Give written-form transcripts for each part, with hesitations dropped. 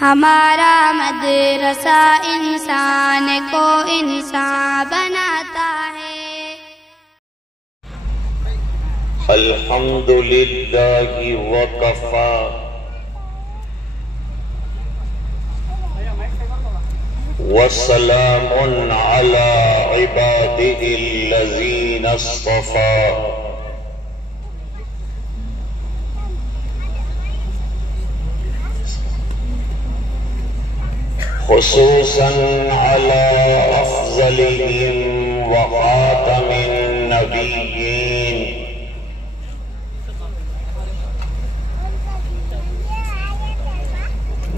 ہمارا مدرسہ انسان کو انسان بناتا ہے۔ الحمد للہ وکفا وسلام علی عباده الذین اصطفى۔ خصوصاً على أفضلهم وخاتم النبيين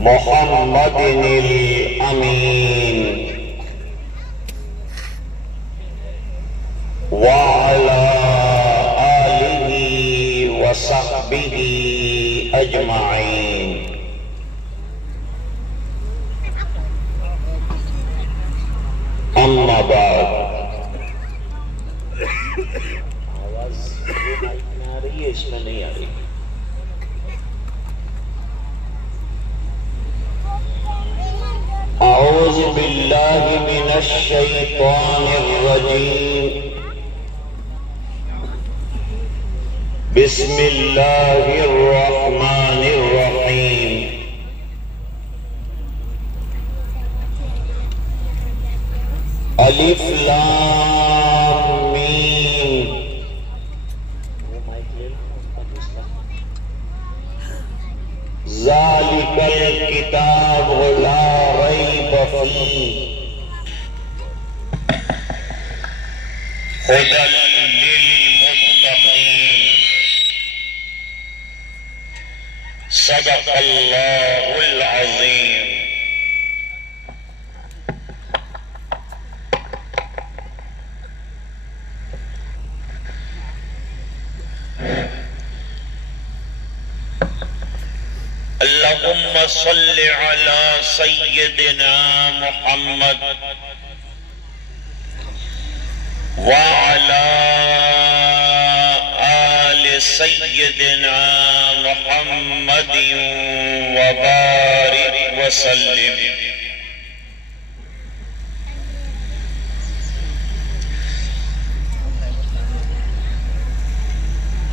محمد الأمين وعلى آله وصحبه أجمعين۔ اما بعد، آواز آ رہی ہے؟ اس میں نہیں آ رہی۔ اعوذ باللہ من الشیطان الرجیم، بسم اللہ الرحمن الرحیم۔ الف لام میم، ذالک الکتاب لا ریب فیہ ھدی للمتقین۔ صدق اللہ العظیم۔ اللہم صل علی سیدنا محمد وعلی آل سیدنا محمد وبارک وسلم۔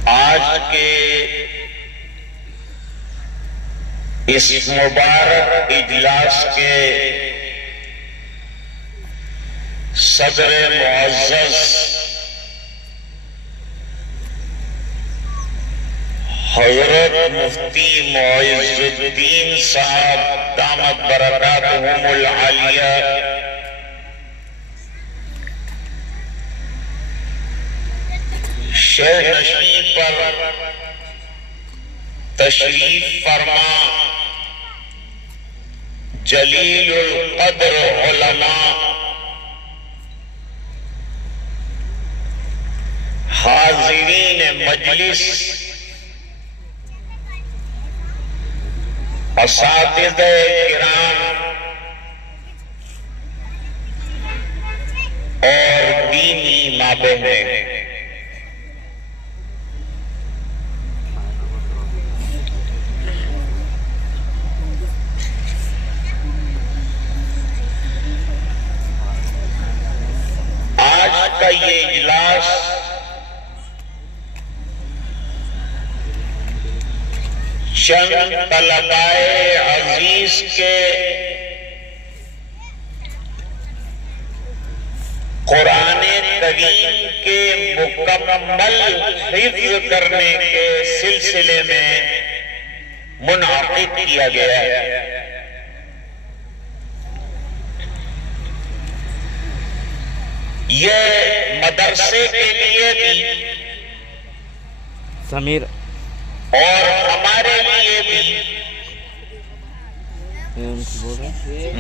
آج کے اس مبارک اجلاس کے صدر معزز حضرت مفتی معز الدین صاحب دامت برکاتہم العالیہ شہ نشین پر تشریف فرما جلیل القدر علماء، حاضرین مجلس، اساتذہ کرام اور دینی ماں بہنیں، کا یہ اجلاس چند طلبائے عزیز کے قرآن کریم کے مکمل حفظ کرنے کے سلسلے میں منعقد کیا گیا ہے۔ یہ مدرسے کے لیے بھی سمیر اور ہمارے لیے بھی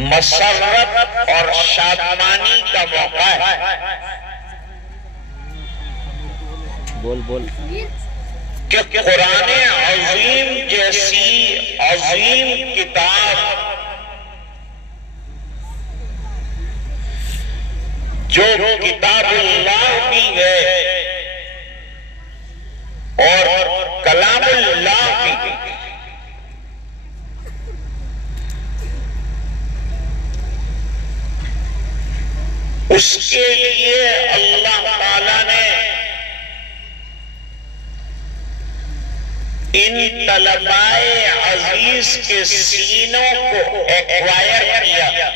مسرت اور شادمانی کا موقع ہے کہ قرآن عظیم جیسی عظیم کتاب جو کتاب اللہ بھی ہے اور کلام اللہ بھی اس کے لیے اللہ تعالیٰ نے ان طلبائے عزیز کے سینوں کو ایکوائر کیا،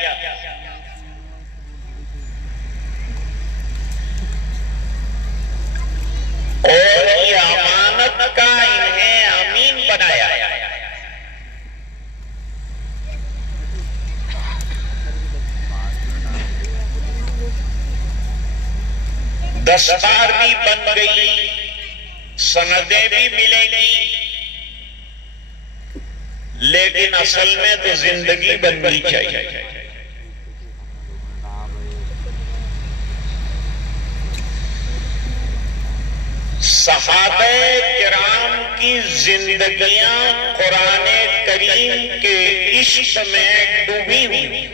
اور یہ امانت کا انہیں امین بنایا۔ دستار بھی بن گئی، سندیں بھی ملیں گی، لیکن اصل میں تو زندگی بننی چاہیے۔ صحابہ کرام کی زندگیاں قرآن کریم کے عشق میں ڈوبی ہوئی،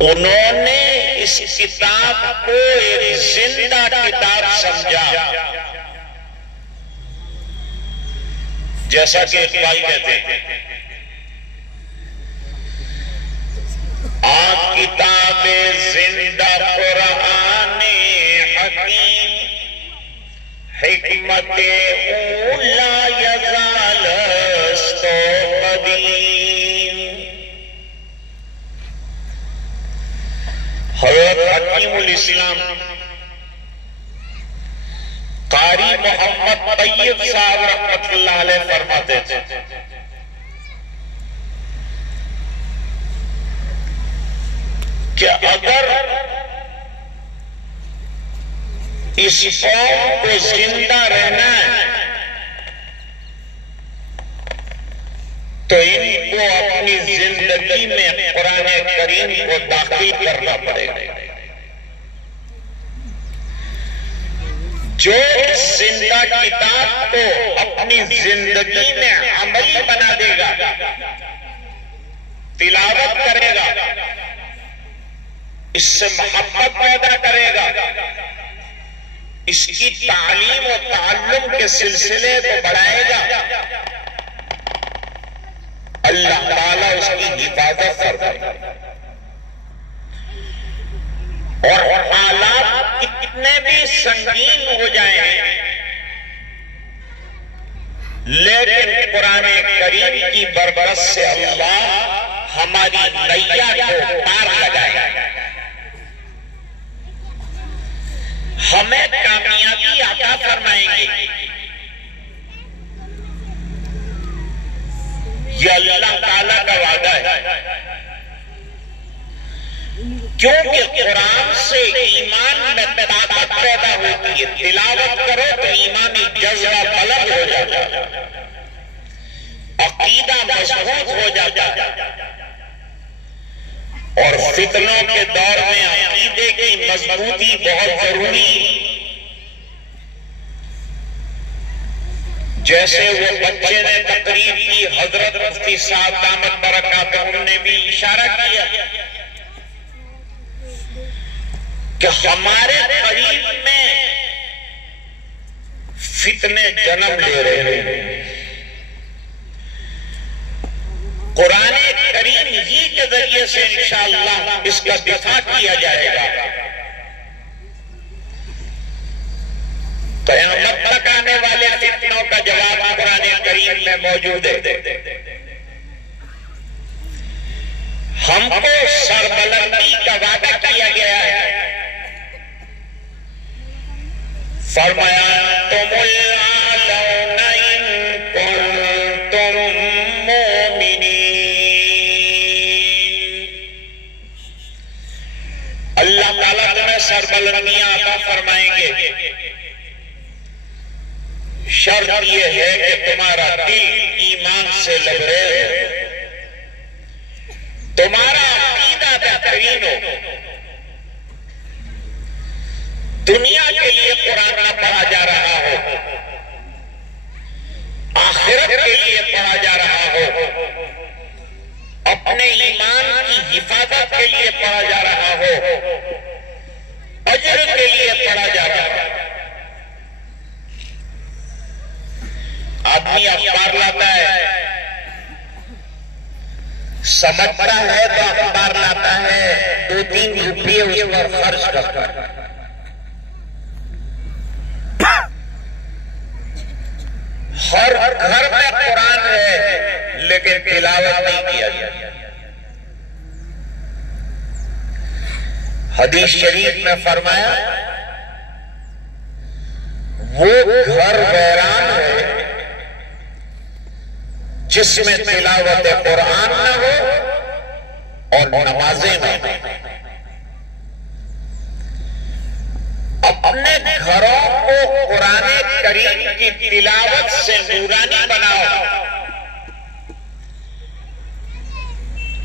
انہوں نے اس کتاب کو ایک زندہ کتاب سمجھا، جیسا کہ اقبال کہتے ہیں، آن کتاب زندہ قرآن حکیم، حکمت اولا یزال است قدیم۔ حضرت حکیم الاسلام قاری محمد طیب صاحب رحمت اللہ علیہ فرماتے تھے کہ اگر اس قوم کو زندہ رہنا ہے تو ان کو اپنی زندگی میں قرآن کریم کو داخل کرنا پڑے گا۔ جو زندہ کتاب کو اپنی زندگی میں عملی بنا دے گا، تلاوت کرے گا، اس سے محبت پیدا کرے گا، اس کی تعلیم و تعلم کے سلسلے کو بڑھائے گا، اللہ تعالیٰ اس کی حفاظت فرمائے گا۔ اور حالات کتنے بھی سنگین ہو جائیں، لیکن قرآن کریم کی برکت سے اللہ ہماری نیا کو پار لگائے، ہمیں کامیابی عطا فرمائیں گے۔ یہ اللہ تعالیٰ کا وعدہ ہے، کیونکہ قرآن سے ایمان میں طاقت پیدا ہوتی ہے، تلاوت کرو تو ایمانی جذبہ بلند ہو جاتا ہے، عقیدہ مضبوط ہو جاتا ہے، اور فتنوں کے دور میں عقیدے کی مضبوطی بہت ضروری۔ جیسے وہ بچے نے تقریر کی، حضرت مفتی صاحب دامت برکاتہم نے بھی اشارہ کیا کہ ہمارے قریب میں فتنے جنم لے رہے ہیں، قرآن کریم ہی کے ذریعے سے انشاءاللہ اس کا دفاع کیا جائے گا۔ قیامت تک آنے والے فتنوں کا جواب قرآن کریم میں موجود ہے۔ ہم کو سربلندی کا وعدہ کیا گیا ہے، فرمایا تم العالون ان کنتم مومنین، اللہ تعالیٰ تمہیں سربلندیاں عطا فرمائیں گے، شرط یہ ہے کہ تمہارا دل ایمان سے لبریز ہو، تمہارا عقیدہ بہترین ہو، دنیا کے لیے قرآن نہ پڑھا جا رہا ہو، آخرت کے لیے پڑھا جا رہا ہو، اپنے ایمان کی حفاظت کے لیے پڑھا جا رہا ہو، اجر کے لیے پڑھا جا رہا ہو۔ آدمی اخبار لاتا ہے، سمجھتا ہے تو اخبار لاتا ہے، 2-3 روپیے اس پر خرچ کرتا ہے. ہر گھر میں قرآن ہے لیکن تلاوت نہیں کیا جاتا. حدیث شریف میں فرمایا وہ گھر ویران ہے جس میں تلاوت قرآن نہ ہو اور نمازیں نہ ہو. اپنے گھروں کو قرآن کریم کی تلاوت سے نورانی بناؤ.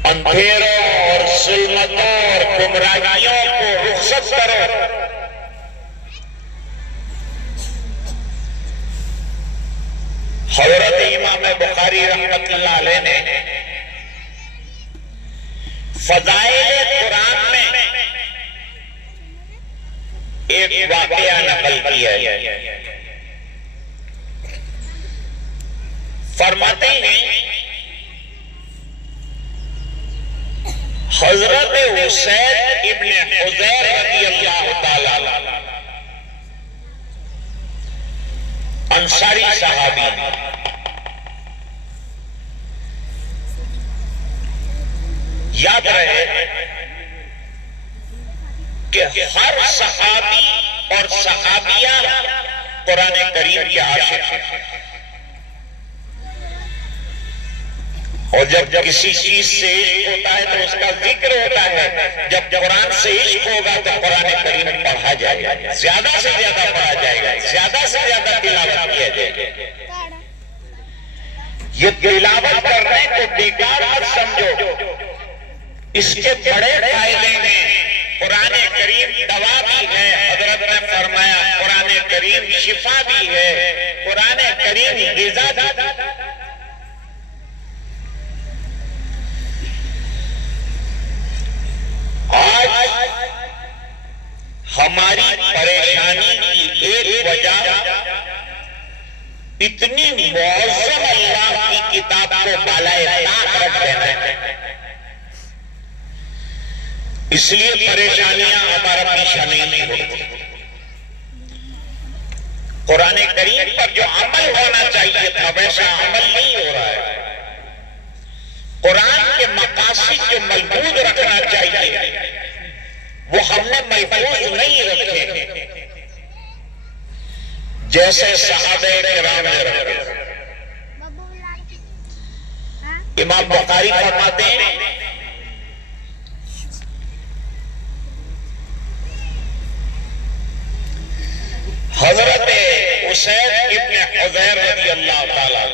اندھیروں اور ظلمتوں اور گمراہیوں کو رخصت کرو. حضرت امام بخاری رحمت اللہ علیہ نے فضائل قرآن میں ایک واقعہ نقل کیا ہے. فرماتے ہیں حضرت اسید ابن حضیر رضی اللہ تعالی انصاری صحابی یاد رہے کہ ہر صحابی اور صحابیہ قرآن کریم کے عاشق ہیں. اور جب کسی چیز سے عشق ہوتا ہے تو اس کا ذکر ہوتا ہے. جب قرآن سے عشق ہوگا تو قرآن کریم پڑھا جائے گا، زیادہ سے زیادہ پڑھا جائے گا، زیادہ سے زیادہ تلاوت کیا جائے گا. یہ تلاوت کرنے کو بیکار مت سمجھو، اس کے بڑے فائدے ہیں. قرآن کریم دوا بھی ہے، حضرت نے فرمایا قرآن کریم شفا بھی ہے، قرآن کریم غذا بھی. آج ہماری پریشانی کی ایک وجہ اتنی معظم اللہ کی کتاب کو بالائے طاق رکھ دینا ہے. اس لیے پریشانیاں ہمارا پیچھا نہیں ہوتی. قرآن کریم پر جو عمل ہونا چاہیے تھا ویسا عمل نہیں ہو رہا ہے. قرآن کے مقاصد جو محفوظ رکھنا چاہیے وہ ہم نے محفوظ نہیں رکھے جیسے صحابہ کرام نے رکھے. امام بخاری فرماتے ہیں حضرت اسید ابن حضیر رضی اللہ تعالیٰ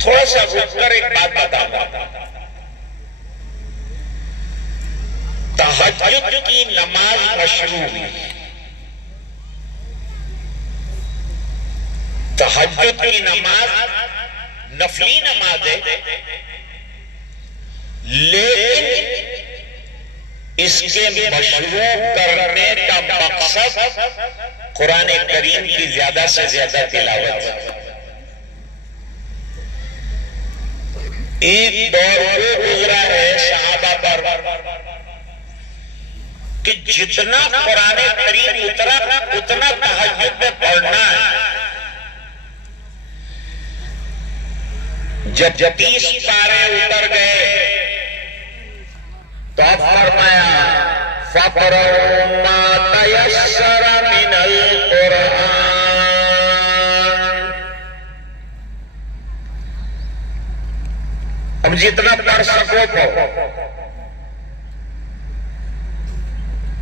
تھوڑا سا رک کر ایک بات بتاؤں گا. تہجد کی نماز مشروع ہے. تہجد کی نماز نفلی نماز ہے، لیکن اس کے مشروع کرنے کا مقصد قرآن کریم کی زیادہ سے زیادہ تلاوت ہے. ایک دور وہ گزرا ہے صحابہ پر کہ جتنا قرآن کریم اتنا تہجد میں پڑھنا ہے. جب 30 پارے اتر گئے تو فرمایا فَقْرَؤْا مَا تَيَسَّرَ مِنَ الْقُرْآنِ. اب جتنا پڑھ سکو پڑھو.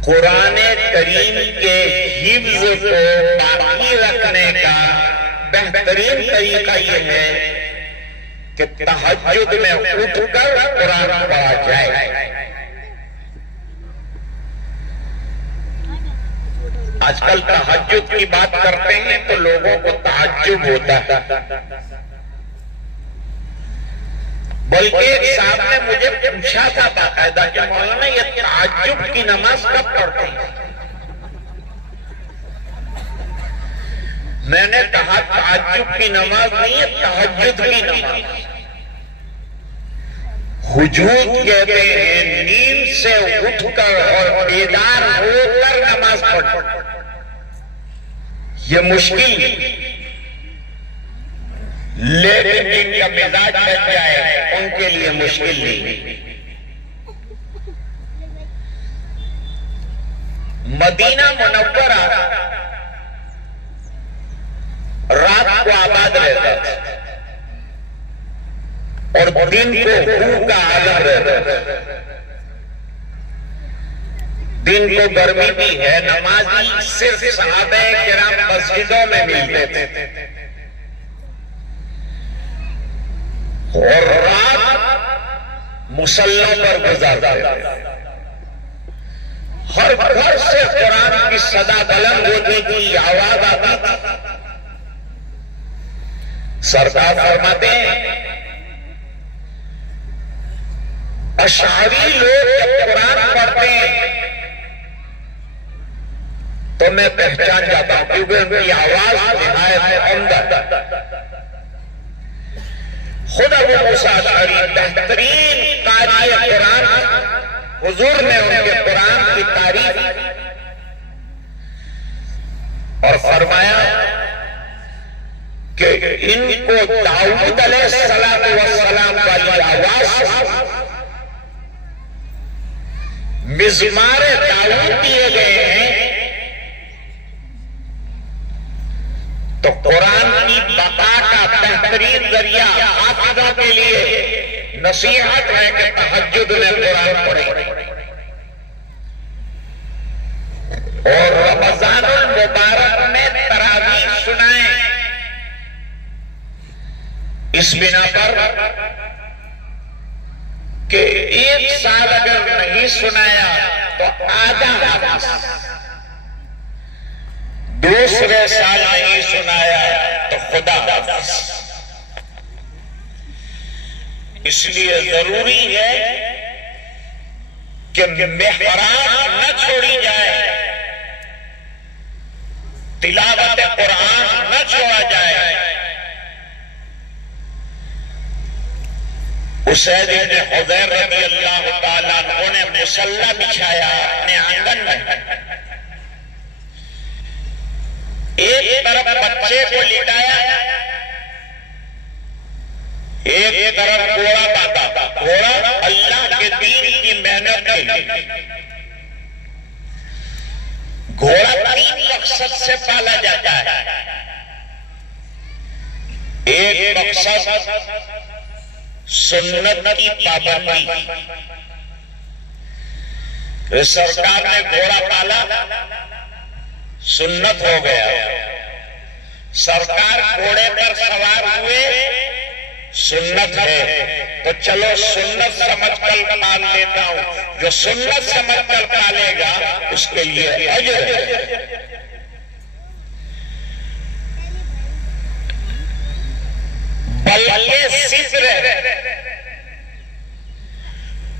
قرآن کریم کے حفظ کو باقی رکھنے کا بہترین طریقہ یہ ہے کہ تہجد میں اٹھ کر قرآن پڑھا جائے. آج کل تہجد کی بات کرتے ہیں تو لوگوں کو تعجب ہوتا ہے. بلکہ ایک صاحب نے مجھے پوچھا تھا باقاعدہ کہ مولانا یہ تعجب کی نماز کب پڑھتے ہیں؟ میں نے کہا تعجب کی نماز نہیں ہے، تہجد کی نماز. وجود کہتے ہیں نیند سے اٹھ کر اور بیدار ہو کر نماز پڑھ. یہ مشکل لیکن جن کا مزاج بن جائے ان کے لیے مشکل نہیں. مدینہ منورہ رات کو آباد رہتا تھا اور دن کو بھوک کا عالم رہتا تھا. دن کو گرمی بھی ہے، نمازی صرف صحابہ کرام مسجدوں میں ملتے تھے اور رات مصلوں پر گزارتے تھے. ہر گھر سے قرآن کی صدا بلند ہوتی تھی، آواز آتی تھی. سرکار فرماتے ہیں اشعری لوگ جب قرآن پڑھتے ہیں تو میں پہچان جاتا ہوں کیونکہ ان کی آواز نہایت عمدہ. خود ابو موسیٰ اشعری بہترین قاری قرآن، حضور نے ان کے قرآن کی تعریف اور فرمایا کہ ان کو داؤد علیہ السلام والی آواز مزمار داؤد دیے گئے ہیں. تو قرآن کی بقا کا بہترین ذریعہ حافظوں کے لیے نصیحت ہے کہ تہجد میں قرآن پڑھیں اور رمضان المبارک میں تراویح سنائیں. اس بنا پر کہ ایک سال اگر نہیں سنایا تو آدھا حافظ، دوسرے سال نہیں سنایا تو خدا حافظ. اس لیے ضروری ہے کہ محراب نہ چھوڑی جائے، تلاوت قرآن نہ چھوڑا جائے. اسید بن حضیر رضی اللہ تعالیٰ عنہ نے مصلی بچھایا اپنے آنگن میں. ایک طرف بچے کو لٹایا، ایک طرف گھوڑا باندھا. گھوڑا اللہ کے دین کی محنت کے لیے. گھوڑا 3 مقصد سے پالا جاتا ہے. ایک مقصد سنت کی پابندی. سرکار نے گھوڑا پالا، سنت ہو گیا. سرکار گھوڑے پر سوار ہوئے، سنت ہے. تو چلو سنت سمجھ کر پال لیتا ہوں. جو سنت سمجھ کر پالے گا اس کے لیے اجر ہے. بلکہ ستر ہے.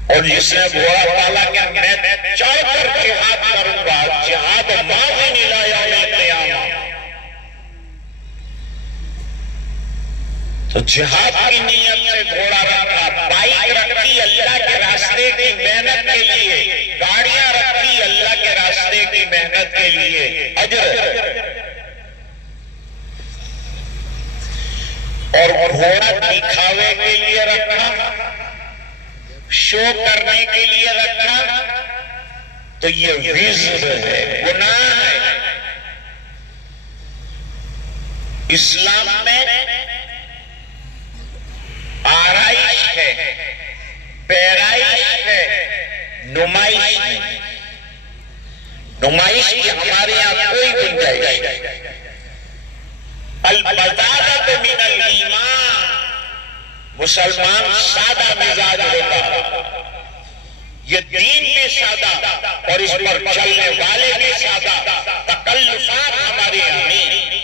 اور جس نے گھوڑا پالا کہ میں چڑھ کر جہاد کروں گا، جہاد ماضی ملا یوم القیامہ، تو جہاد کی نیت سے گھوڑا رکھا. بائک رکھی اللہ کے راستے کی محنت کے لیے، گاڑیاں رکھی اللہ کے راستے کی محنت کے لیے، اجر. اور گھوڑا دکھاوے کے لیے رکھا، شو کرنے کے لیے رکھا تو یہ وزر ہے، گناہ ہے. اسلام میں آرائش ہے، پیرائش ہے، نمائش نہیں. نمائش کی ہمارے یہاں کوئی گنجائش نہیں. البذاءۃ من الایمان. مسلمان سادہ مزاج ہوتا، یہ دین بھی سادہ اور اس پر چلنے والے بھی سادہ. تکلفات ہمارے یہاں نہیں.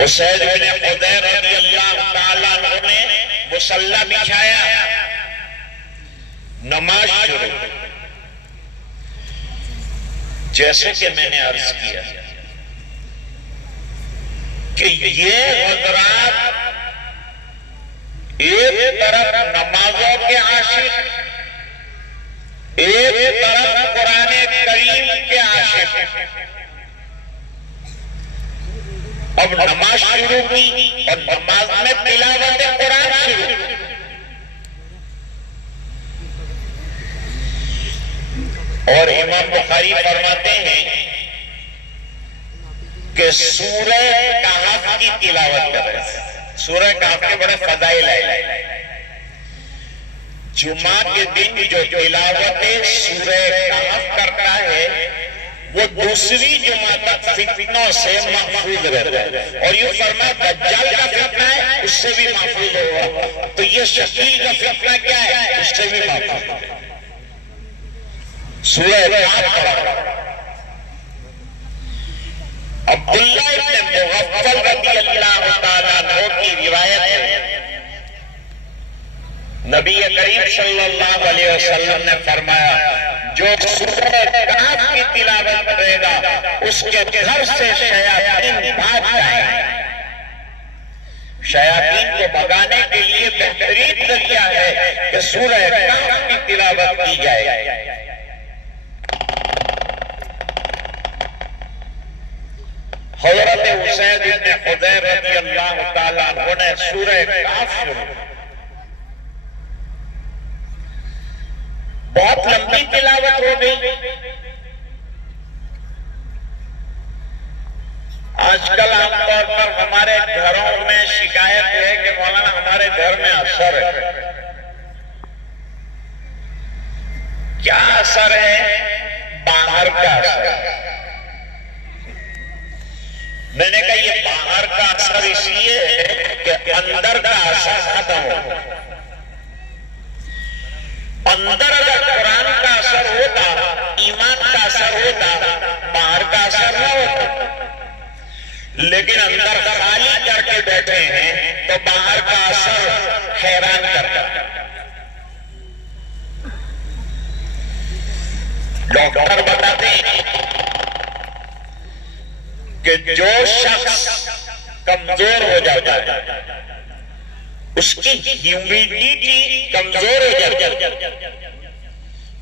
اسید بن حضیر رضی اللہ تعالیٰ عنہ نے مصلی بچھایا، نماز شروع. جیسے کہ میں نے عرض کیا کہ یہ حضرات ایک طرف نمازوں کے عاشق، ایک طرف قرآن کریم کے عاشق. اب نماز شروع کی اور نماز میں تلاوت قرآن شروع. اور امام بخاری فرماتے ہیں کہ سورہ کہف کی تلاوت کر رہے ہیں. سورہ کہف کے بڑے فضائل ہیں. جمعہ کے دن جو تلاوت سورہ کہف کرتا ہے وہ دوسری جمعہ تک فتنوں سے محفوظ رہتا ہے. اور یہ فرمایا دجال کا فتنہ ہے اس سے بھی محفوظ ہوگا، تو یہ شکیل کا فتنہ کیا ہے اس سے بھی محفوظ ہے. سورہ کہف پڑھا. عبداللہ ابن مغفل رضی اللہ تعالیٰ عنہ کی روایت ہے، نبی کریم صلی اللہ علیہ وسلم نے فرمایا جو سورہ کہف کی تلاوت کرے گا اس کے گھر سے شیاطین بھاگ جائیں گے. شیاطین کو بھگانے کے لیے بہترین ذریعہ ہے کہ سورہ کہف کی تلاوت کی جائے. حضرت حسین بن حضیر رضی اللہ تعالیٰ عنہ نے سورہ کہف شروع. بہت لمبی تلاوت ہو گئی. آج کل عام طور پر ہمارے گھروں میں شکایت ہے کہ مولانا ہمارے گھر میں اثر ہے. کیا اثر ہے؟ باہر کا اثر. میں نے کہا یہ باہر کا اثر اس لیے ہے کہ اندر کا اثر ختم ہو. اندر اگر قرآن کا اثر ہوتا، ایمان کا اثر ہوتا، باہر کا اثر نہ ہوتا. لیکن اندر خالی کر کے بیٹھے ہیں تو باہر کا اثر حیران کرتا. ڈاکٹر بتاتے ہیں کہ جو شخص کمزور ہو جاتا ہے اس کی ہیومیڈیٹی کمزور ہو جاتی ہے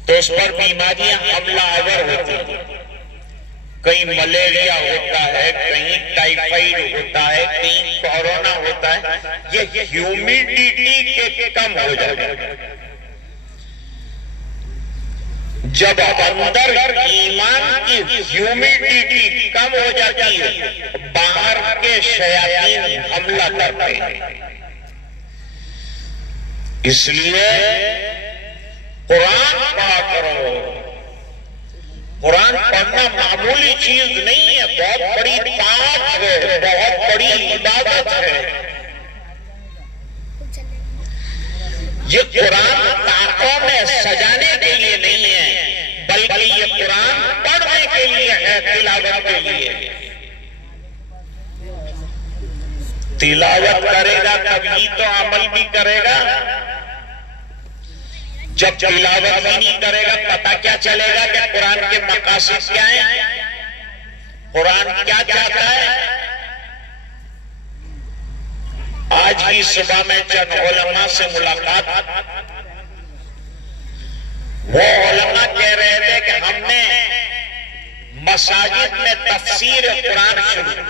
تو اس پر بیماریاں حملہ آور ہوتی ہیں. کہیں ملیریا ہوتا ہے، کہیں ٹائیفائیڈ ہوتا ہے، کہیں کورونا ہوتا ہے. یہ ہیومیڈیٹی کے کم ہو جاتا ہے. جب اندر ایمان کی ہیومیڈیٹی کم ہو جاتی ہے باہر کے شیاطین حملہ کرتے ہیں. اس لیے قرآن پڑھا کرو. قرآن پڑھنا معمولی چیز نہیں ہے، بہت بڑی طاقت ہے، بہت بڑی عبادت ہے. یہ قرآن طاقتوں میں سجانے کے لیے نہیں ہے بلکہ یہ قرآن پڑھنے کے لیے ہے، تلاوت کے لیے. تلاوت کرے گا تبھی تو عمل بھی کرے گا. جب تلاوت بھی نہیں کرے گا پتہ کیا چلے گا کہ قرآن کے مقاصد کیا ہیں، قرآن کیا چاہتا ہے. آج ہی صبح میں چند علماء سے ملاقات، وہ علماء کہہ رہے تھے کہ ہم نے مساجد میں تفسیر قرآن شروع.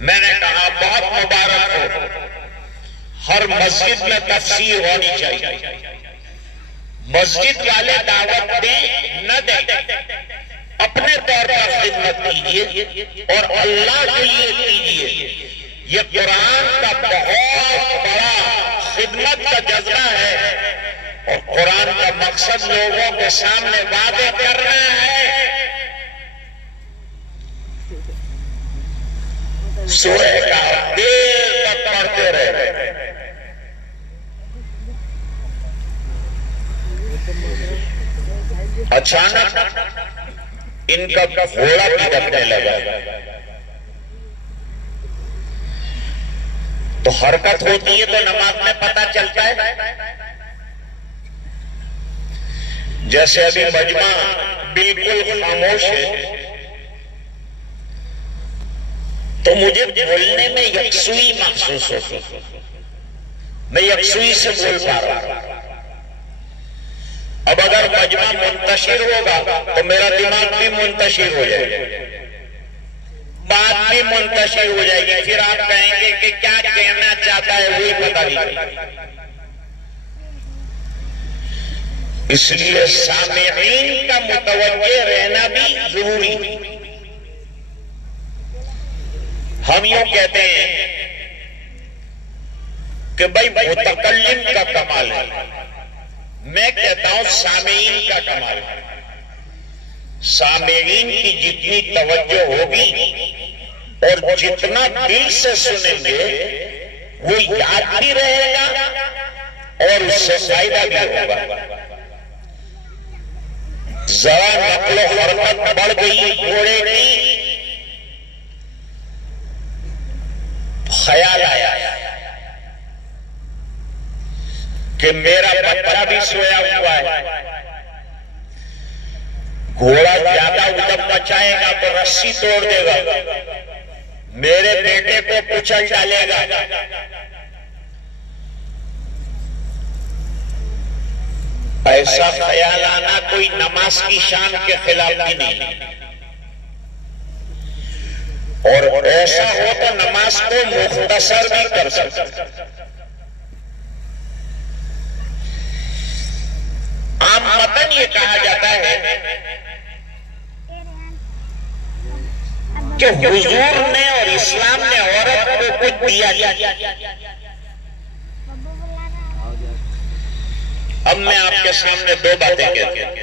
میں نے کہا بہت مبارک ہو، ہر مسجد میں تفسیر ہونی چاہیے. مسجد والے دعوت دیں نہ دیں، اپنے طور پر خدمت کیجیے اور اللہ کے لیے کیجیے. یہ قرآن کا بہت بڑا خدمت کا جذبہ ہے اور قرآن کا مقصد لوگوں کے سامنے واضح کرنا ہے. سورہ کا دیر تک پڑھتے رہے. اچانک ان کا گھوڑا بھی دبنے لگا تو حرکت ہوتی ہے تو نماز میں پتہ چلتا ہے. جیسے ابھی مجمع بالکل خاموش ہے تو مجھے بولنے میں یکسوئی محسوس ہوتی. میں یکسوئی سے بول پا رہا ہوں. اب اگر مجمع منتشر ہوگا تو میرا دماغ بھی منتشر ہو جائے گا, بات بھی منتشر ہو جائے گی, پھر آپ کہیں گے کہ کیا کہنا چاہتا ہے وہی پتہ نہیں. اس لیے سامعین کا متوجہ رہنا بھی ضروری. ہم یوں کہتے ہیں کہ بھائی متکلم کا کمال ہے, میں کہتا ہوں سامعین کا کمال ہے. سامعین کی جتنی توجہ ہوگی اور جتنا دل سے سنیں گے وہ یاد بھی رہے گا اور اس سے فائدہ بھی ہوگا. ذرا نقل و حرکت بڑھ گئی گھوڑے کی, خیال آیا کہ میرا بچہ بھی سویا ہوا ہے, گھوڑا زیادہ ادب مچائے گا تو رسی توڑ دے گا, میرے بیٹے کو کچل ڈالے گا. ایسا خیال آنا کوئی نماز کی شان کے خلاف بھی نہیں, اور ایسا ہو تو نماز کو مختصر بھی کر سکتا. عام متن یہ کہا جاتا ہے کہ حضور نے اور اسلام نے عورت کو کچھ دیا. اب میں آپ کے سامنے دو باتیں کہتا ہوں.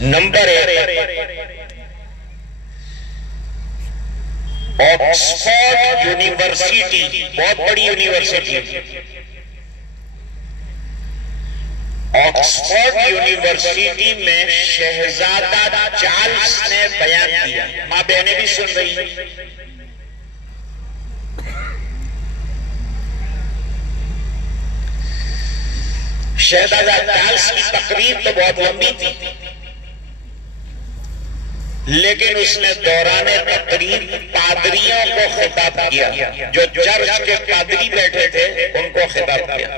نمبر 1, آکسفورڈ یونیورسٹی بہت بڑی یونیورسٹی, آکسفورڈ یونیورسٹی میں شہزادہ چارلس نے بیان کیا. ماں بہنیں بھی سن رہی ہیں. شہزادہ چارلس کی تقریر تو بہت لمبی تھی, لیکن اس نے دوران تقریر پادریوں کو خطاب کیا, جو چرچ کے پادری بیٹھے تھے ان کو خطاب کیا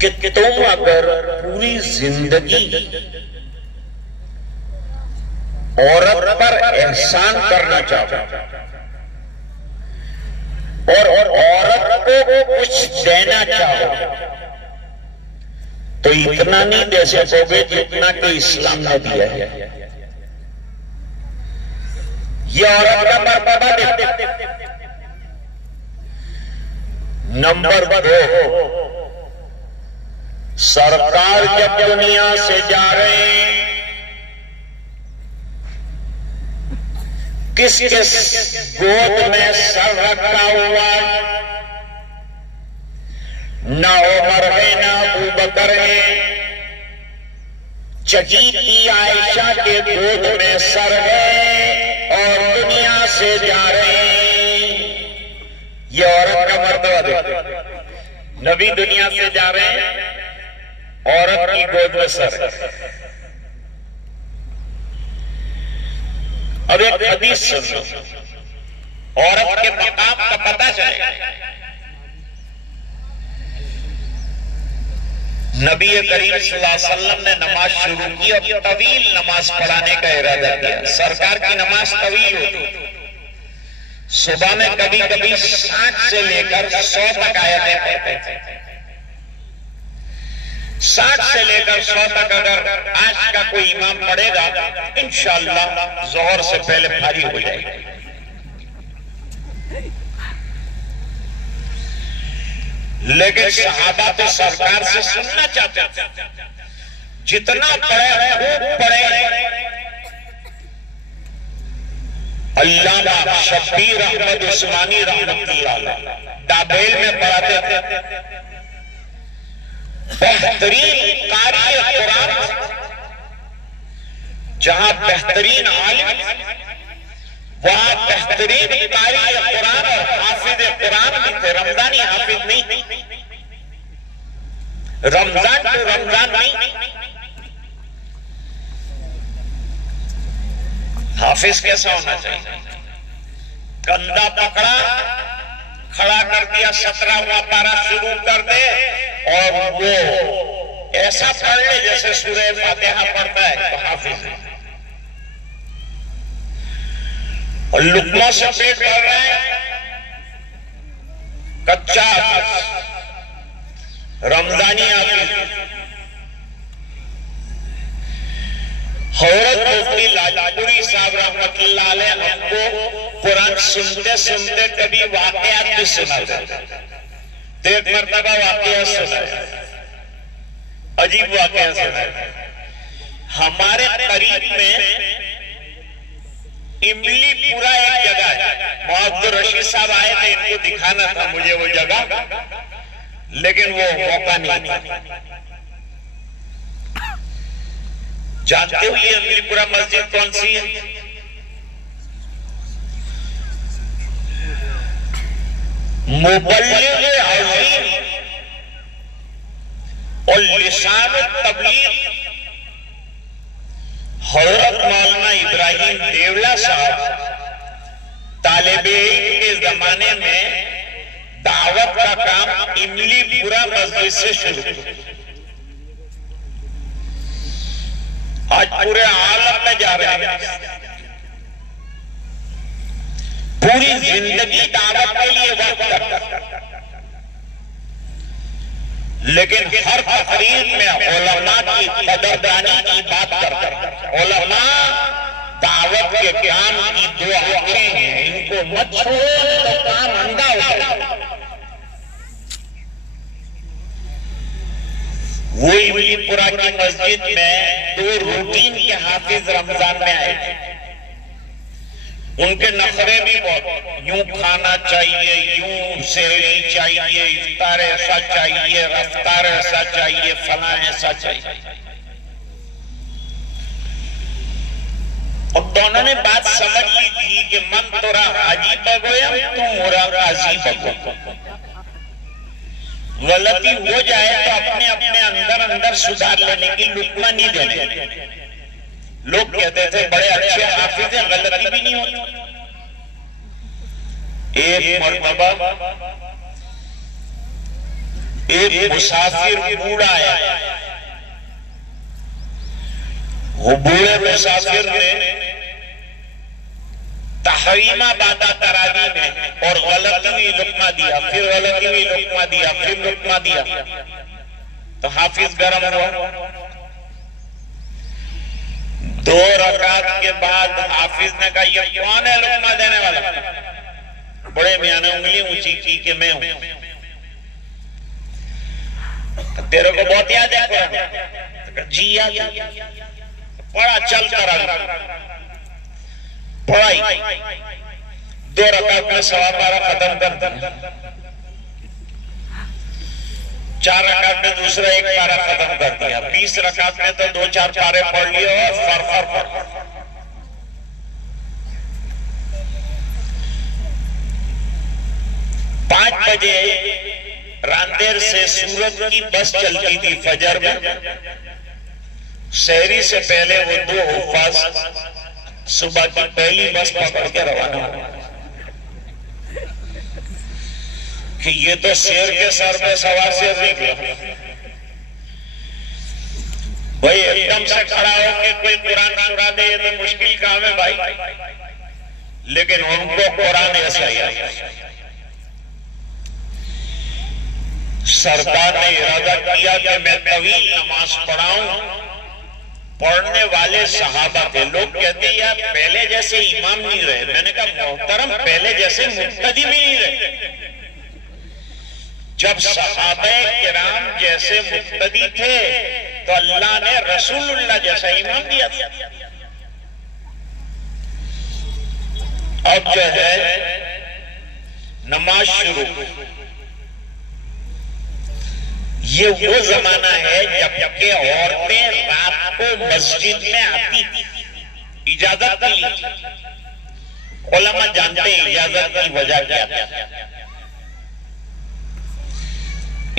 کہ تم اگر پوری زندگی عورت پر احسان کرنا چاہو اور عورت کو کچھ دینا چاہو تو اتنا نہیں دے سکو گے جتنا کہ اسلام نے دیا ہے. یہ عورت کا مرتبہ دیتے. نمبر 2, سرکار جب دنیا سے جا رہے ہیں کس گود میں سر رکھا ہوا, نہ عمر ہے نہ ابو بکر ہے, چچیتی عائشہ کے گود میں سر ہے اور دنیا سے جا رہے ہیں. یہ عورت کا مرتبہ دیکھو, نبی دنیا سے جا رہے ہیں, عورت کی گود میں سر ہے. اب ایک حدیث سنو, عورت کے مقام کا پتہ چلے. نبی کریم صلی اللہ علیہ وسلم نے نماز شروع کی اور طویل نماز پڑھانے کا ارادہ کیا. سرکار کی نماز طویل ہوتی, صبح میں کبھی کبھی 60 سے لے کر 100 تک آیتیں پڑھتے تھے. 60 سے لے کر 100 تک اگر آج کا کوئی امام پڑھے گا انشاءاللہ ظہر سے پہلے پھاری ہو جائے گی. لیکن صحابہ تو سرکار سے سننا چاہتے تھے, جتنا پڑھے خوب پڑھے. علامہ شبیر احمد عثمانی رحمۃ اللہ علیہ دابیل میں پڑھاتے تھے. بہترین قاری قرآن, جہاں بہترین عالم وہاں بہترین قاری قرآن اور حافظ قرآن بھی تھے. رمضانی حافظ نہیں, رمضان تو رمضان نہیں, حافظ کیسا ہونا چاہیے؟ کندھا پکڑا، کھڑا کر دیا، 17واں پارہ شروع کر دے اور وہ ایسا پڑھ لے جیسے سورہ فاتحہ پڑھتا ہے تو حافظ ہے. اور لقموں سے پیٹ بھر رہا ہے، کچا حافظ، رمضانی حافظ. حضرت مفتی لاجپوری صاحب رحمت اللہ علیہ ہم کو قرآن سنتے سنتے کبھی واقعات بھی سنا دیتے. تو ایک مرتبہ واقعہ سنا، عجیب واقعہ سنا. ہمارے قریب میں املی پورا ایک جگہ ہے، محمد رشید صاحب آئے تھے، ان کو دکھانا تھا مجھے وہ جگہ، لیکن وہ موقع نہیں تھا. جانتے ہو یہ املی پورا مسجد کون سی ہے؟ مبلغ عظیم اور لسان التبلیغ حضرت مولانا ابراہیم دیولا صاحب طالب علم کے زمانے میں دعوت کا کام املی پورا مسجد سے شروع کیا. آج پورے عالم میں جا رہے ہیں، پوری زندگی دعوت کے لیے وقت کرتا ہے، لیکن ہر تقریر میں علماء کی قدردانی کی بات کرتا ہے. علماء دعوت کے کام کی دو آنکھیں ہیں، ان کو مت چھوڑو تو کام اندھا ہو جائے. وہ املی پورا کی مسجد میں 2 روٹین کے حافظ رمضان میں آئے تھے. ان کے نخرے بھی بہت، یوں کھانا چاہیے، یوں سحری چاہیے، افطار ایسا چاہیے، رفتار ایسا چاہیے، فلاں ایسا چاہیے. اور دونوں نے بات سمجھ لی تھی کہ من تورا حاجی بگویا تو مورا قاضی بگو. غلطی ہو جائے تو اپنے اپنے اندر سدھار لینے کی لقمہ نہیں دینے. لوگ کہتے تھے بڑے اچھے حافظ ہیں، غلطی بھی نہیں ہوتی. ایک مرتبہ ایک مسافر بوڑھا آیا. وہ بوڑھے مسافر نے تحریمہ بادا تراویح میں اور غلطی ہوئی لقمہ دیا، پھر غلطی ہوئی لقمہ دیا، پھر لقمہ دیا. تو حافظ گرم ہوا. 2 رکعت کے بعد حافظ نے کہا یہ کون ہے لقمہ دینے والا؟ بڑے میاں نے انگلی اونچی کی کہ میں ہوں. تیرے کو بہت یاد ہے؟ جی یاد. پڑھا چل کر پڑھائی 2 رکعت میں 1.25 پارہ ختم کر دیا. 4 رکعت میں دوسرا 1 پارہ ختم کر دیا. 20 رکعت میں تو 2-4 پارے پڑھ لیے اور فرفر پڑھ. 5 بجے راندیر سے سورت کی بس چلتی تھی فجر میں. سحری سے پہلے وہ 2 حفاظ صبح کی پہلی بس پکڑ کے روانہ ہوا کہ یہ تو شیر کے سر میں سوار سے نکلا. بھائی ایک دم سے کھڑا ہو کہ کوئی قرآن سنا دے یہ تو مشکل کام ہے بھائی، لیکن ان کو قرآن ایسا ہی آیا. سرکار نے ارادہ کیا کہ میں طویل نماز پڑھاؤں. پڑھنے والے صحابہ تھے. لوگ کہتے ہیں یار پہلے جیسے امام نہیں رہے. میں نے کہا محترم پہلے جیسے مقتدی بھی نہیں رہے. جب صحابہ کرام جیسے مقتدی تھے تو اللہ نے رسول اللہ جیسا امام دیا تھا. اب جو ہے نماز شروع. یہ وہ زمانہ ہے جب کہ عورتیں رات کو مسجد میں آتی تھی. اجازت نہیں لی. علماء جانتے ہیں اجازت کی وجہ کیا تھی.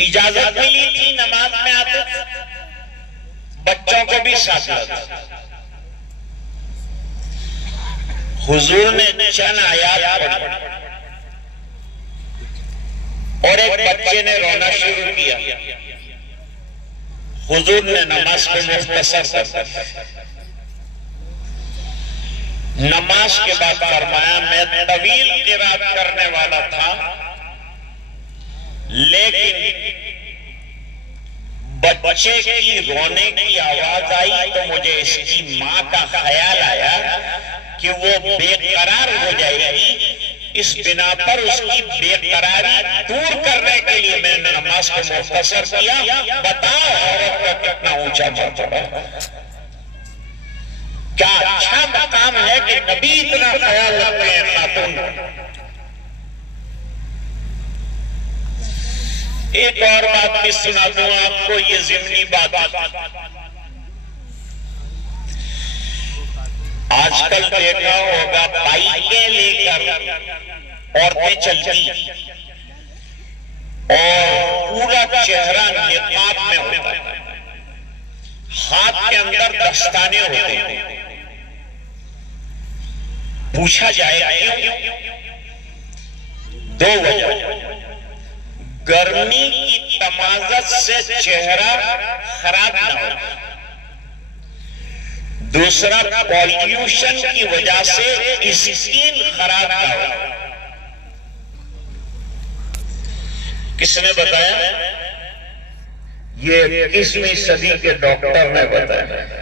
اجازت ملی تھی نماز میں آتے تھے، بچوں کو بھی ساتھ لاتے. حضور نے چند آیات پڑھی اور ایک بچے نے رونا شروع کیا. حضور نے نماز کو مختصر کر نماز کے بعد فرمایا میں طویل قرات کرنے والا تھا لیکن بچے کی رونے کی آواز آئی تو مجھے اس کی ماں کا خیال آیا کہ وہ بے قرار ہو جائے گی. اس بنا پر اس کی بے قراری دور کرنے کے لیے میں نے نماز کو مختصر کیا. بتاؤ عورت کا کتنا اونچا مرتبہ، کیا اچھا مقام ہے کہ نبی اتنا خیال رکھتے ہیں خاتون. ایک اور بات بھی سنا دوں آپ کو، یہ ضمنی بات. آج کل دیکھا ہوگا بائیکیں لے کر عورتیں چلتی اور پورا چہرہ نقاب میں ہوتا ہے، ہاتھ کے اندر دستانے ہوتے ہیں. پوچھا جائے کیوں؟ دو وجہ. گرمی کی تمازت سے چہرہ خراب نہ ہو، دوسرا پولیوشن کی وجہ سے اسکن خراب نہ ہو. کس نے بتایا؟ یہ 21ویں صدی کے ڈاکٹر نے بتایا.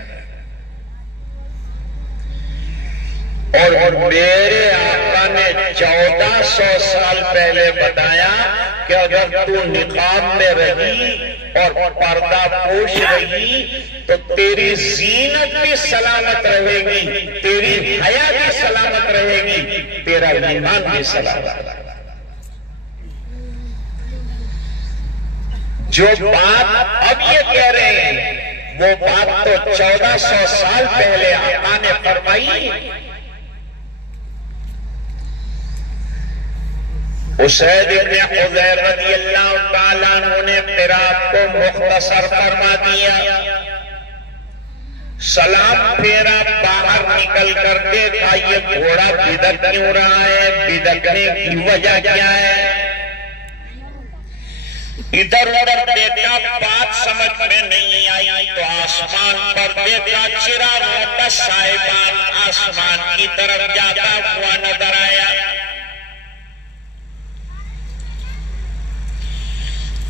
اور میرے آقا نے 1400 سال پہلے بتایا کہ اگر تو نقاب میں رہی اور پردہ پوش رہی تو تیری زینت بھی سلامت رہے گی، تیری حیا بھی سلامت رہے گی، تیرا ایمان بھی سلامت رہے گی. جو بات اب یہ کہہ رہے ہیں وہ بات تو 1400 سال پہلے آقا نے فرمائی. اسید ابن حضیر رضی اللہ تعالیٰ عنہ نے قرات کو مختصر فرما دیا. سلام پھیرا، باہر نکل کر دیکھا یہ گھوڑا بدک کیوں رہا ہے، بدکنے کی وجہ کیا ہے. ادھر ادھر دیکھا، بات سمجھ میں نہیں آئی تو آسمان پر دیکھا، چراغوں کا سائبان آسمان کی طرف جاتا ہوا نظر آیا.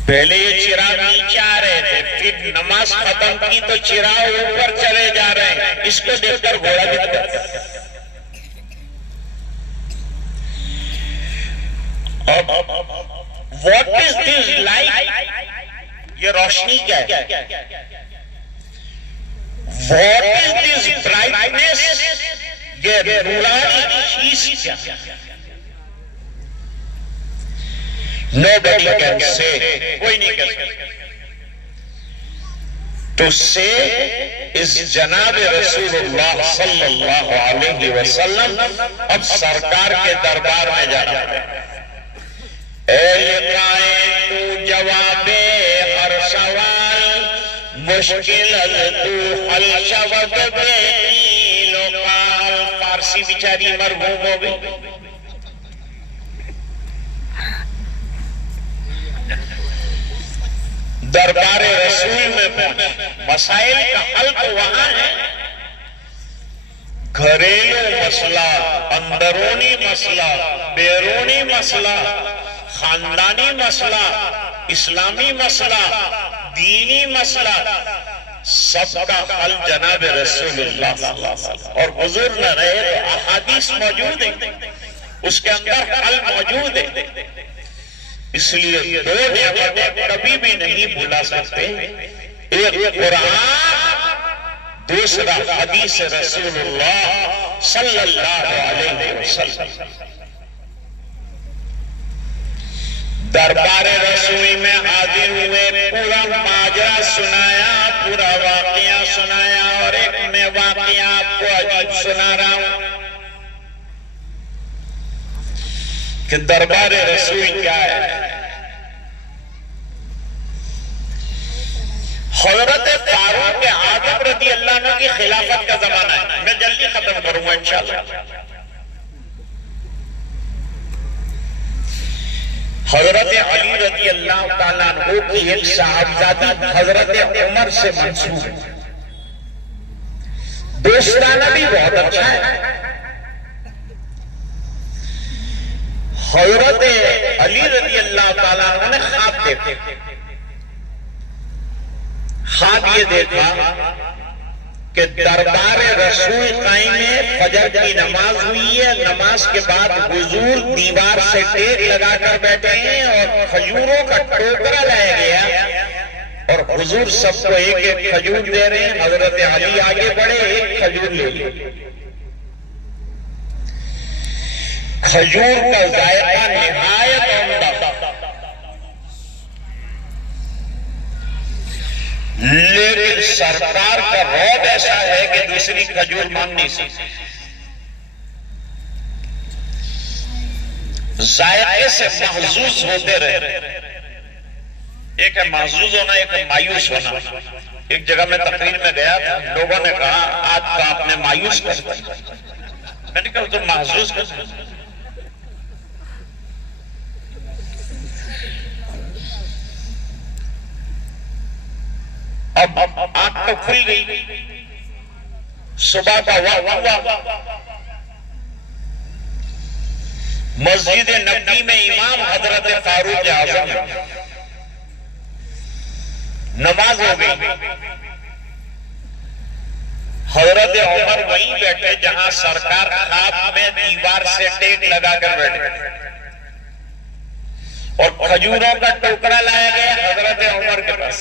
پہلے یہ چراغ نیچے آ رہے تھے، پھر نماز ختم کی تو چراغ اوپر چلے جا رہے ہیں. اس کو دیکھ کر گھوڑا بھی کرتا. What is this light? یہ روشنی کیا ہے؟ What is this brightness? یہ نورانی چیز کیا ہے؟ Nobody can say. کوئی نہیں کہہ سکتا. To say is جناب رسول اللہ صلی اللہ علیہ وسلم اب سرکار کے دربار میں جانا ہے. اے لقائے تو جواب ہر سوال، مشکل تو حل شود بے لقال. فارسی بیچاری مرغوب ہو گئی. دربار رسول میں پہنچے. مسائل کا حل تو وہاں ہے. گھریلو مسئلہ، اندرونی مسئلہ، بیرونی مسئلہ، خاندانی مسئلہ، اسلامی مسئلہ، دینی مسئلہ، سب کا حل جناب رسول اللہ صلی اللہ علیہ وسلم. اور حضور نہ رہے تو احادیث موجود ہیں، اس کے اندر حل موجود ہے. اس لیے دو نعمتیں کبھی بھی نہیں بھلا سکتے، ایک قرآن، دوسرا حدیث رسول اللہ صلی اللہ علیہ وسلم. دربار رسول میں حاضر ہوئے، پورا ماجرا سنایا، پورا واقعہ سنایا. اور ایک میں واقعہ آپ کو عجیب سنا رہا ہوں کہ دربار رسول کیا ہے. حضرت فاروق اعظم رضی اللہ عنہ کی خلافت کا زمانہ ہے. میں جلدی ختم کروں گا انشاءاللہ. عنہ کی ایک صاحبزادی حضرت عمر سے منسوب ہے. دوستانہ بھی بہت اچھا ہے. حضرت علی رضی اللہ تعالیٰ عنہ نے خواب دیکھے. خواب یہ دیکھا کہ دربار رسول قائم ہے، فجر کی نماز ہوئی ہے، نماز کے بعد حضور دیوار سے ٹیک لگا کر بیٹھے ہیں اور کھجوروں کا ٹوکرا لایا گیا اور حضور سب کو ایک ایک کھجور دے رہے ہیں. حضرت علی آگے بڑھے، ایک کھجور لے لی. کھجور کا ذائقہ نہایت عمدہ، لیکن سرکار کا رعب ایسا ہے کہ دوسری کھجور مانگ نہیں سکتی. ذائقے سے محظوظ ہوتے رہے. ایک ہے محظوظ ہونا، ایک ہے مایوس ہونا. ایک جگہ میں تقریر میں گیا تھا، لوگوں نے کہا آج کا آپ نے مایوس کر دیا. میں نے کہا تم محظوظ کر دیا. اب آنکھ تو کھل گئی، صبح کا وقت ہوا. مسجد نبوی میں امام حضرت فاروق اعظم، نماز ہو گئی. حضرت عمر وہیں بیٹھے جہاں سرکار خواب میں دیوار سے ٹیک لگا کر بیٹھے اور کھجوروں کا ٹوکرا لایا گیا حضرت عمر کے پاس.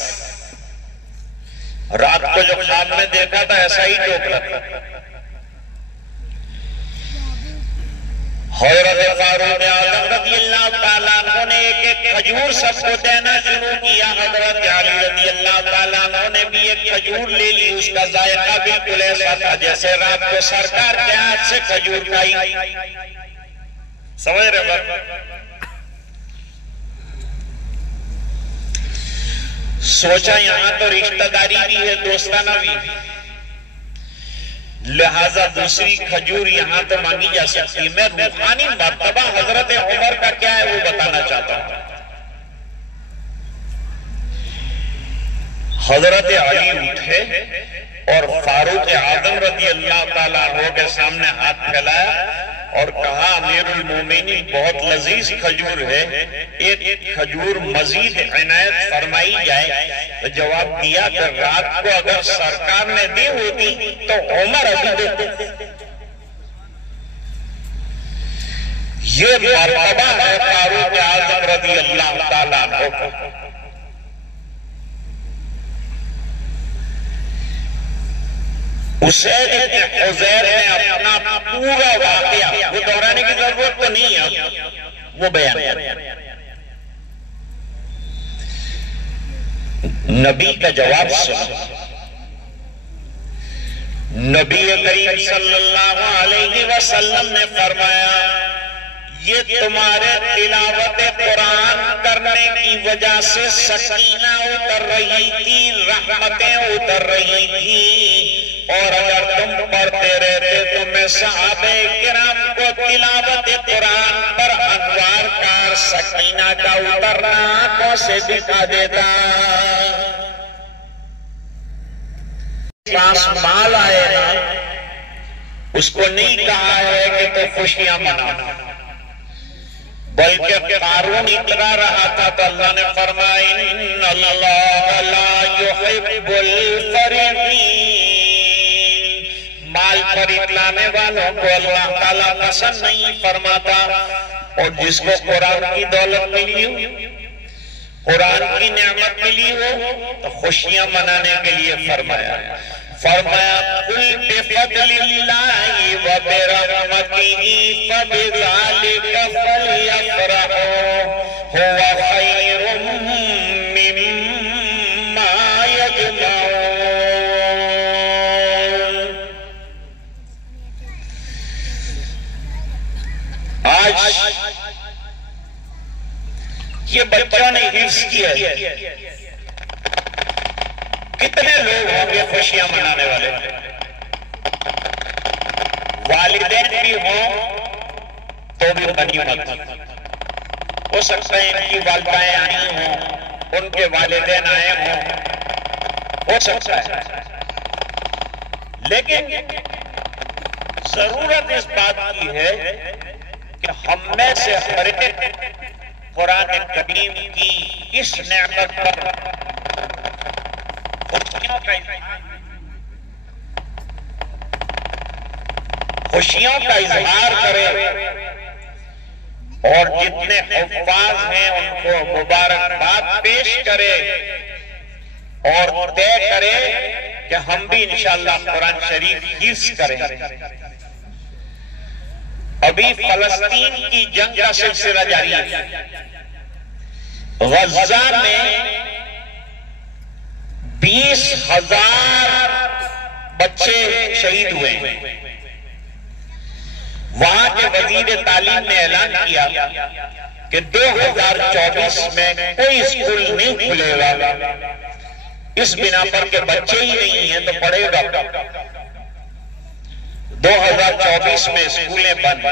رات کو جو خواب میں دیکھا تھا ایسا ہی ٹوکرا تھا. حضرت فاروق اعظم رضی اللہ تعالیٰ عنہ نے ایک ایک کھجور سب کو دینا شروع کیا. حضرت علی رضی اللہ تعالیٰ عنہ نے بھی ایک کھجور لے لی. اس کا ذائقہ بالکل ایسا تھا جیسے رات کو سرکار کے ہاتھ سے کھجور کھائی. سمجھ رہے ہیں؟ سوچا یہاں تو رشتہ داری بھی ہے، دوستانہ بھی، لہذا دوسری کھجور یہاں تو مانگی جا سکتی. میں روحانی مرتبہ حضرت عمر کا کیا ہے وہ بتانا چاہتا ہوں. حضرت علی اٹھے اور فاروق اعظم رضی اللہ تعالیٰ عنہ کے سامنے ہاتھ پھیلایا اور کہا امیر المومنین بہت لذیذ کھجور ہے، ایک کھجور مزید عنایت فرمائی جائے. تو جواب دیا کہ رات کو اگر سرکار نے دی ہوتی تو عمر ابھی دیتے. یہ مرتبہ ہے فاروق اعظم رضی اللہ تعالیٰ عنہ کو. اسید ابن حضیر نے اپنا پورا واقعہ، وہ دہرانے کی ضرورت تو نہیں ہے، وہ بیان کریں. نبی کا جواب سنا. نبی کریم صلی اللہ علیہ وسلم نے فرمایا یہ تمہارے تلاوت قرآن کرنے کی وجہ سے سکینہ اتر رہی تھی، رحمتیں اتر رہی تھی، اور اگر تم پڑھتے رہتے تو میں صحابہ کرام کو تلاوت قرآن پر انوار کار سکینہ کا اترنا آنکھوں سے دکھا دیتا. پاس مال آئے نا، اس کو نہیں کہا ہے کہ تو خوشیاں منانا، بلکہ قارون اترا رہا تھا تو اللہ نے فرمایا ان اللہ لا يحب الفرحین، مال پر اتلانے والوں کو اللہ تعالیٰ پسند نہیں فرماتا. اور جس کو قرآن کی دولت ملی ہو، قرآن کی نعمت ملی ہو، تو خوشیاں منانے کے لیے فرمایا قُلْ بِفَضْلِ اللَّهِ وَبِرَحْمَتِهِ فَبِذَلِكَ فَلْيَفْرَحُوا هُوَ خَيْرٌ مِّمَّا يَجْمَعُونَ. آج یہ بچوں نے حفظ کیا ہے. کتنے لوگ ہوں گے خوشیاں منانے والے؟ والدین بھی ہوں تو بھی غنیمت. ہو سکتا ہے ان کی والدائیں آئی ہوں ان کے والدین آئے ہوں، ہو سکتا ہے، لیکن ضرورت اس بات کی ہے کہ ہم میں سے ہر ایک قرآن کریم کی اس نعمت پر خوشیوں کا اظہار کرے اور جتنے حفاظ ہیں ان کو مبارکباد پیش کرے اور طے کرے کہ ہم بھی انشاءاللہ قرآن شریف حفظ کریں۔ ابھی فلسطین کی جنگ کا سلسلہ جاری ہے۔ غزہ میں 20,000 بچے شہید ہوئے ہیں۔ وہاں کے وزیر تعلیم نے اعلان کیا کہ 2024 میں کوئی اسکول نہیں کھلے گا، اس بنا پر کہ بچے ہی نہیں ہیں تو پڑھے گا۔ 2024 میں اسکولیں بند۔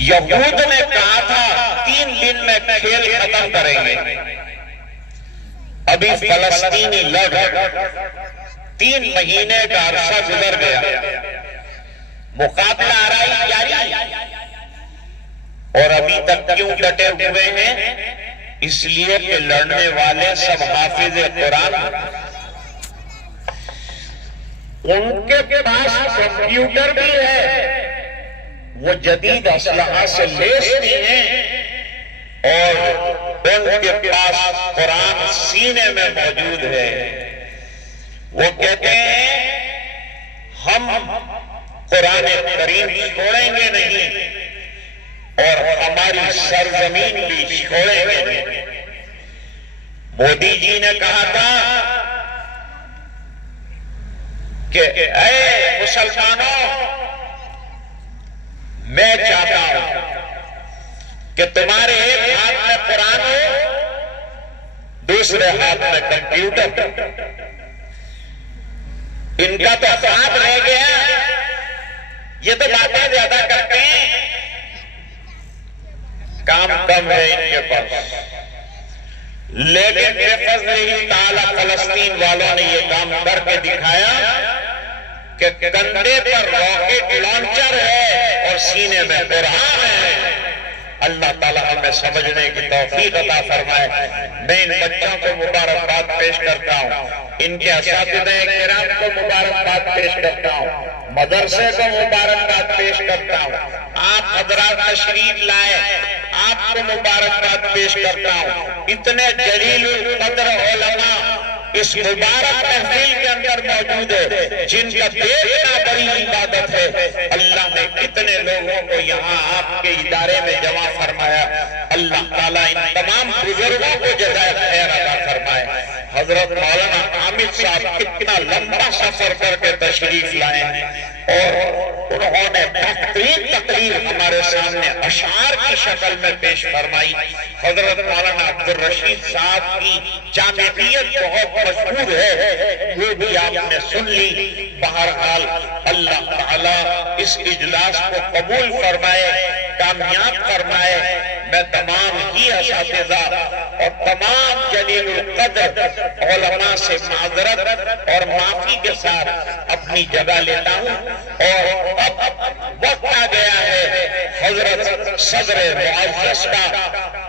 یہود نے کہا تھا 3 دن میں کھیل ختم کریں گے، ابھی فلسطینی لڑ 3 مہینے کا عرصہ گزر گیا، مقابلہ آرائی جاری، اور ابھی تک کیوں ڈٹے ہوئے ہیں؟ اس لیے کہ لڑنے والے سب حافظ قرآن، ان کے پاس کمپیوٹر بھی ہے، وہ جدید اسلحہ سے لیس بھی ہیں، اور ان کے پاس قرآن سینے میں موجود ہے۔ وہ کہتے ہیں ہم قرآن کریم چھوڑیں گے نہیں اور ہماری سرزمین بھی چھوڑیں گے نہیں۔ مودی جی نے کہا تھا کہ اے مسلمانوں، میں چاہتا ہوں کہ تمہارے ایک ہاتھ میں قرآن ہو، دوسرے ہاتھ میں کمپیوٹر۔ ان کا تو خواب رہ گیا، یہ تو باتیں زیادہ کرتے ہیں، کام کم ہے ان کے پاس۔ لیکن بفضلہ تعالی فلسطین والوں نے یہ کام کر کے دکھایا کہ کندھے پر راکٹ لانچر ہے اور سینے میں قرآن ہے۔ اللہ تعالیٰ ہمیں سمجھنے کی توفیق عطا فرمائے۔ میں ان بچوں کو مبارکباد پیش کرتا ہوں، ان کے اساتذہ کرام کو مبارکباد پیش کرتا ہوں، مدرسے کو مبارکباد پیش کرتا ہوں، آپ حضرات تشریف لائے، آپ کو مبارکباد پیش کرتا ہوں۔ اتنے جلیل القدر علماء اس مبارک محفل کے اندر موجود ہے، جن کا دیکھنا بڑی عبادت ہے۔ اللہ نے کتنے لوگوں کو یہاں آپ کے ادارے میں جمع فرمایا۔ اللہ تعالیٰ ان تمام بزرگوں کو جزائے خیر عطا فرمائے۔ حضرت مولانا حامد صاحب کتنا لمبا سفر کر کے تشریف لائے ہیں اور انہوں نے بہترین تقریر ہمارے سامنے اشعار کی شکل میں پیش فرمائی۔ حضرت مولانا عبدالرشید صاحب کی جامعیت بہت مشہور ہے، وہ بھی آپ نے سن لی۔ بہرحال اللہ تعالیٰ اس اجلاس کو قبول فرمائے، کامیاب فرمائے۔ میں تمام ہی اساتذہ اور تمام جلیل القدر علماء سے معذرت اور معافی کے ساتھ اپنی جگہ لیتا ہوں، اور اب وقت آ گیا ہے حضرت صدر معزز کا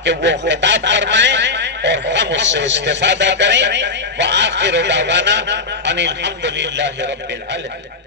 کہ وہ خطاب فرمائیں اور ہم اس سے استفادہ کریں۔ وآخر دعوانا ان الحمدللہ رب العالمین۔